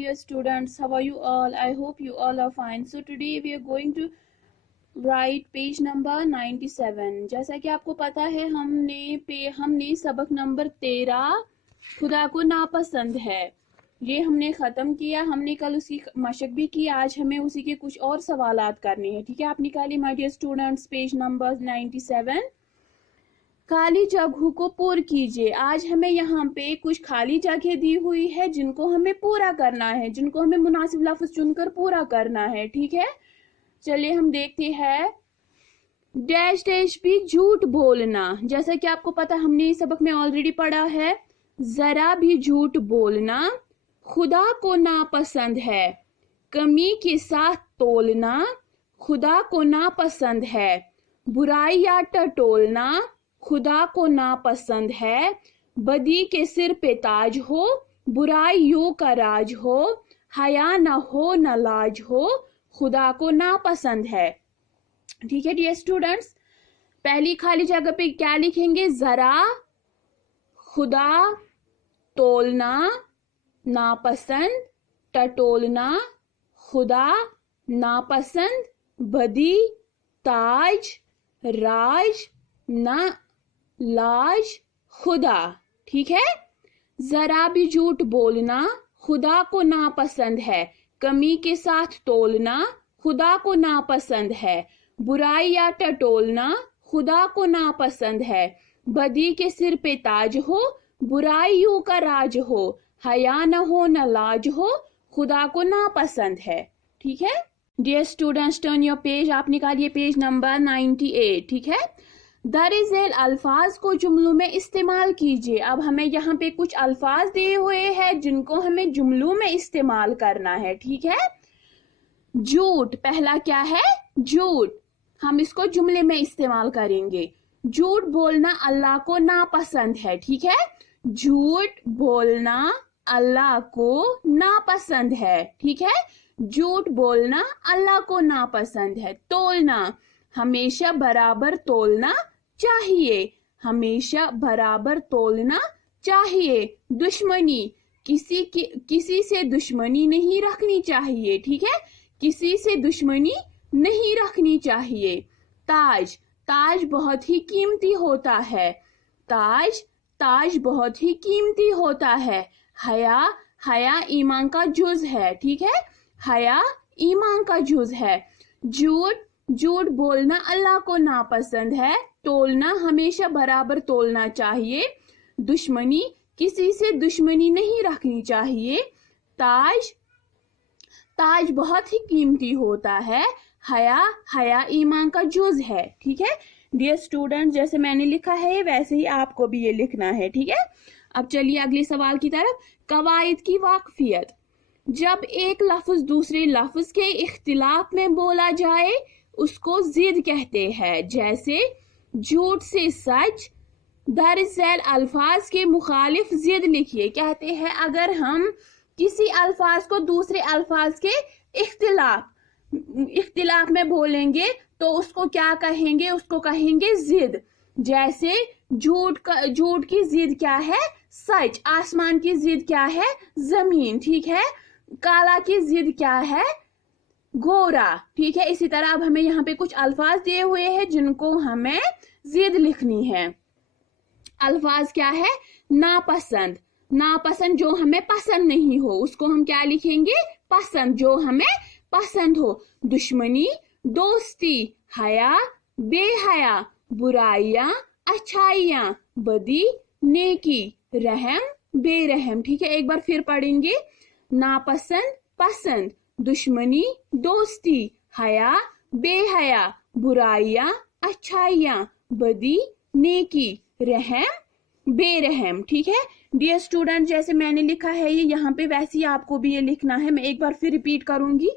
dear students, how are you all? I hope you all are fine. So today we are going to write page number 97. जैसा कि आपको पता है हमने सबक नंबर 13 खुदा को नापसंद है ये हमने ख़त्म किया। हमने कल उसकी मशक भी की, आज हमें उसी के कुछ और सवालात करने हैं। ठीक है, आप निकालिए my dear students page number 97। खाली जगहों को पूरा कीजिए। आज हमें यहाँ पे कुछ खाली जगह दी हुई है जिनको हमें पूरा करना है, जिनको हमें मुनासिब लफ्ज चुनकर पूरा करना है। ठीक है, चलिए हम देखते हैं। डैश डैश भी झूठ बोलना, जैसा कि आपको पता हमने इस सबक में ऑलरेडी पढ़ा है। जरा भी झूठ बोलना खुदा को नापसंद है। कमी के साथ तोलना खुदा को नापसंद है। बुराई या टटोलना खुदा को नापसंद है। बदी के सिर पे ताज हो, बुराइयों का राज हो, हया न हो न लाज हो, खुदा को नापसंद है। ठीक है डियर स्टूडेंट्स, पहली खाली जगह पे क्या लिखेंगे? जरा, खुदा, तोलना, नापसंद, टटोलना, खुदा, नापसंद, बदी, ताज, राज, ना, लाज, खुदा। ठीक है, जरा भी झूठ बोलना खुदा को नापसंद है। कमी के साथ तोलना खुदा को नापसंद है। बुराई या टटोलना खुदा को नापसंद है। बदी के सिर पे ताज हो, बुराइयों का राज हो, हया न हो न लाज हो, खुदा को नापसंद है। ठीक है dear students, turn your page, आप निकालिए पेज नंबर 98। ठीक है, दरअसल अल्फाज को जुमलों में इस्तेमाल कीजिए। अब हमें यहाँ पे कुछ अल्फाज दिए हुए हैं जिनको हमें जुमलों में इस्तेमाल करना है। ठीक है, झूठ, पहला क्या है? झूठ, हम इसको जुमले में इस्तेमाल करेंगे। झूठ बोलना अल्लाह को नापसंद है। ठीक है, झूठ बोलना अल्लाह को नापसंद है। ठीक है, झूठ बोलना अल्लाह को नापसंद है। तोलना, हमेशा बराबर तोलना चाहिए, हमेशा बराबर तोलना चाहिए। दुश्मनी, किसी से दुश्मनी नहीं रखनी चाहिए। ठीक है, किसी से दुश्मनी नहीं रखनी चाहिए। ताज, ताज बहुत ही कीमती होता है। ताज, ताज बहुत ही कीमती होता है। हया, हया ईमान का जुज है। ठीक है, हया ईमान का जुज है। झूठ, झूठ बोलना अल्लाह को नापसंद है। तोलना, हमेशा बराबर तोलना चाहिए। दुश्मनी, किसी से दुश्मनी नहीं रखनी चाहिए। ताज, ताज बहुत ही कीमती होता है। हया, हया ईमान का जुज है। ठीक है डियर स्टूडेंट, जैसे मैंने लिखा है वैसे ही आपको भी ये लिखना है। ठीक है, अब चलिए अगले सवाल की तरफ। कवायद की वाकफियत, जब एक लफ्ज दूसरे लफ्ज के इख्तिलाफ में बोला जाए उसको जिद कहते हैं। जैसे झूठ से सच, दरअसल अल्फाज के मुखालिफ जिद लिखिए। कहते हैं अगर हम किसी अल्फाज को दूसरे अल्फाज के इख्तिलाफ में बोलेंगे तो उसको क्या कहेंगे? उसको कहेंगे जिद। जैसे झूठ की जिद क्या है? सच। आसमान की जिद क्या है? जमीन। ठीक है, काला की जिद क्या है? गोरा। ठीक है, इसी तरह अब हमें यहाँ पे कुछ अल्फाज दिए हुए हैं जिनको हमें जिद लिखनी है। अल्फाज क्या है? नापसंद, नापसंद जो हमें पसंद नहीं हो उसको हम क्या लिखेंगे? पसंद, जो हमें पसंद हो। दुश्मनी, दोस्ती, हया, बेहया, बुराइयां, अच्छाइयां, बदी, नेकी, रहम, बेरहम। ठीक है, एक बार फिर पढ़ेंगे। नापसंद, पसंद, दुश्मनी, दोस्ती, हया, बेहया, बुराइयां, अच्छाइयां, बदी, नेकी, रहम, बेरहम। ठीक है डियर स्टूडेंट, जैसे मैंने लिखा है ये यहाँ पे वैसे ही आपको भी ये लिखना है। मैं एक बार फिर रिपीट करूंगी।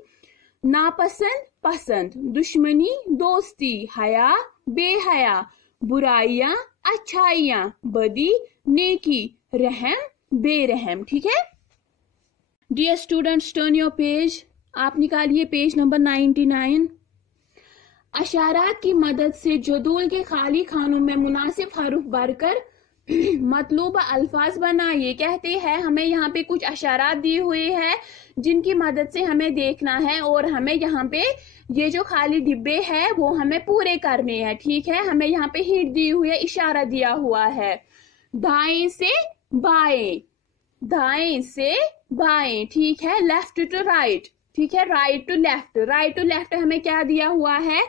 नापसंद, पसंद, दुश्मनी, दोस्ती, हया, बेहया, बुराइयां, अच्छाइयां, बदी, नेकी, रहम, बेरहम। ठीक है dear students, turn your page, आप निकालिए पेज नंबर 99। अशारात की मदद से जदूल के खाली खानों में मुनासिब हरूफ भरकर मतलूबा अल्फाज बनाइए। कहते हैं हमें यहाँ पे कुछ अशारात दिए हुए हैं जिनकी मदद से हमें देखना है और हमें यहाँ पे ये जो खाली डिब्बे है वो हमें पूरे करने हैं, ठीक है। हमें यहाँ पे हिंट दी हुई है, इशारा दिया हुआ है, दाएं से बाएं, दाएं से बाएं, ठीक है। लेफ्ट टू राइट, ठीक है, right to left. Right to left हमें क्या दिया हुआ है,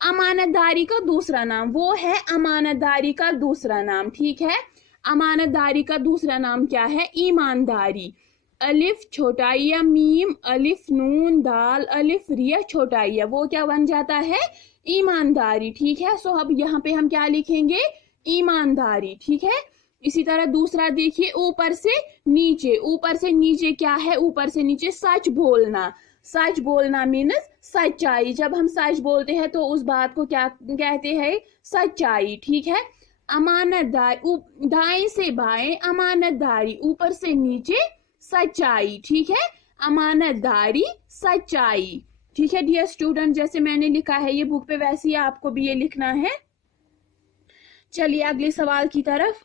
अमानतदारी का दूसरा नाम, वो है अमानतदारी का दूसरा नाम, ठीक है। अमानतदारी का दूसरा नाम क्या है, ईमानदारी। अलिफ छोटा या मीम, अलिफ नून दाल, अलिफ रिया छोटा या, वो क्या बन जाता है, ईमानदारी, ठीक है। सो अब यहाँ पे हम क्या लिखेंगे, ईमानदारी, ठीक है। इसी तरह दूसरा देखिए, ऊपर से नीचे, ऊपर से नीचे क्या है, ऊपर से नीचे सच बोलना। सच बोलना मीन्स सच्चाई। जब हम सच बोलते हैं तो उस बात को क्या कहते हैं, सच्चाई, ठीक है। अमानतदारी, दाएं से बाएं अमानतदारी, ऊपर से नीचे सच्चाई, ठीक है। अमानतदारी सच्चाई, ठीक है डियर स्टूडेंट। जैसे मैंने लिखा है ये बुक पे वैसे ही आपको भी ये लिखना है। चलिए अगले सवाल की तरफ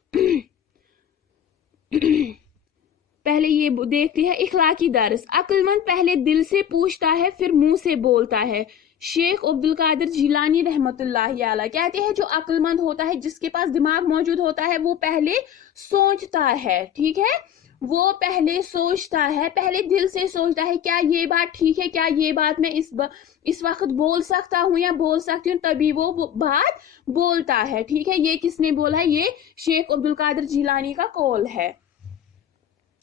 पहले ये देखते हैं, इखलाकी दर्स। अक्लमंद पहले दिल से पूछता है फिर मुंह से बोलता है। शेख अब्दुल कादिर जिलानी रहमतुल्लाहि अलैह कहते हैं जो अक्लमंद होता है, जिसके पास दिमाग मौजूद होता है, वो पहले सोचता है, ठीक है। वो पहले सोचता है, पहले दिल से सोचता है क्या ये बात ठीक है, क्या ये बात मैं इस वक्त बोल सकता हूँ या बोल सकती हूँ, तभी वो बात बोलता है, ठीक है। ये किसने बोला है, ये शेख अब्दुल कादिर जिलानी का कौल है।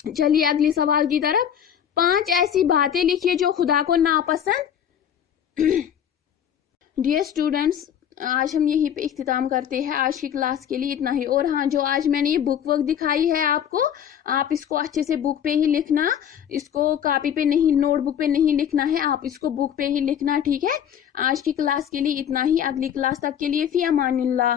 चलिए अगले सवाल की तरफ। 5 ऐसी बातें लिखिए जो खुदा को नापसंद। डियर स्टूडेंट्स, आज हम यहीं पे इख्तिताम करते हैं। आज की क्लास के लिए इतना ही। और हाँ, जो आज मैंने ये बुक वर्क दिखाई है आपको, आप इसको अच्छे से बुक पे ही लिखना, इसको कॉपी पे नहीं, नोटबुक पे नहीं लिखना है, आप इसको बुक पे ही लिखना, ठीक है। आज की क्लास के लिए इतना ही। अगली क्लास तक के लिए फी अमानिल्लाह।